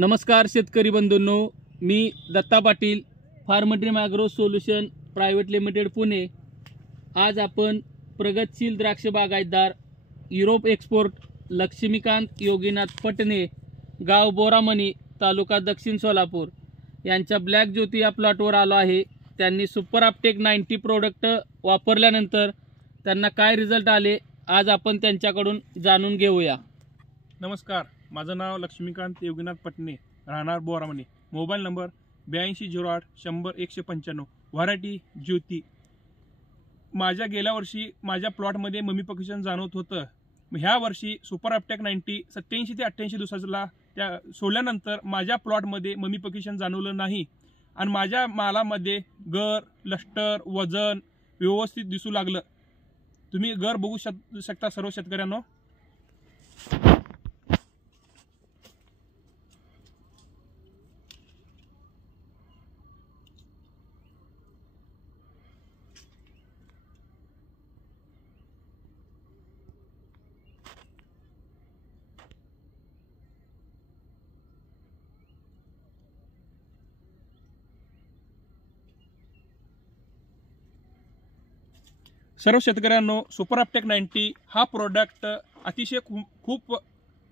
नमस्कार शेतकरी बंधूंनो, मी Datta Patil, farm dream agro solution private limited Pune. आज आपण प्रगतशील द्राक्ष बागायतदार युरोप एक्सपोर्ट लक्ष्मीकांत योगीनाथ पटणे, गाव बोरामणी, तालुका दक्षिण सोलापूर यांच्या ब्लॅक ज्योती या प्लॉटवर आलो आहे। त्यांनी सुपर अपटेक 90 प्रोडक्ट वापरल्यानंतर त्यांना काय रिझल्ट आले आज आपण त्यांच्याकडून जाणून घेऊया। नमस्कार, माझं नाव लक्ष्मीकांत योगीनाथ पटणे, राहणार Boramani. Mobile number 8208 100 195। Variety Jyoti. माझ्या गेल्या वर्षी माझ्या प्लॉटमध्ये ममी पक्युशन जाणवत होतं। ह्या वर्षी सुपर अपटेक 90 87 ते 88 दिवसाला त्या सोडल्यानंतर माझ्या प्लॉटमध्ये ममी पक्युशन जाणवलं नाही आणि माझ्या मालामध्ये गर, लष्टर, वजन व्यवस्थित दिसू लागलं। तुम्ही गर बघू शकता सर्व शेतकऱ्यांनो। सर्व शेतकऱ्यांनो, सुपर अपटेक 90 हा प्रोडक्ट अतिशय खूप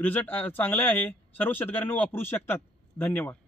रिझल्ट चांगले आहे। सर्व शेतकऱ्यांनी वापरू शकतात। धन्यवाद।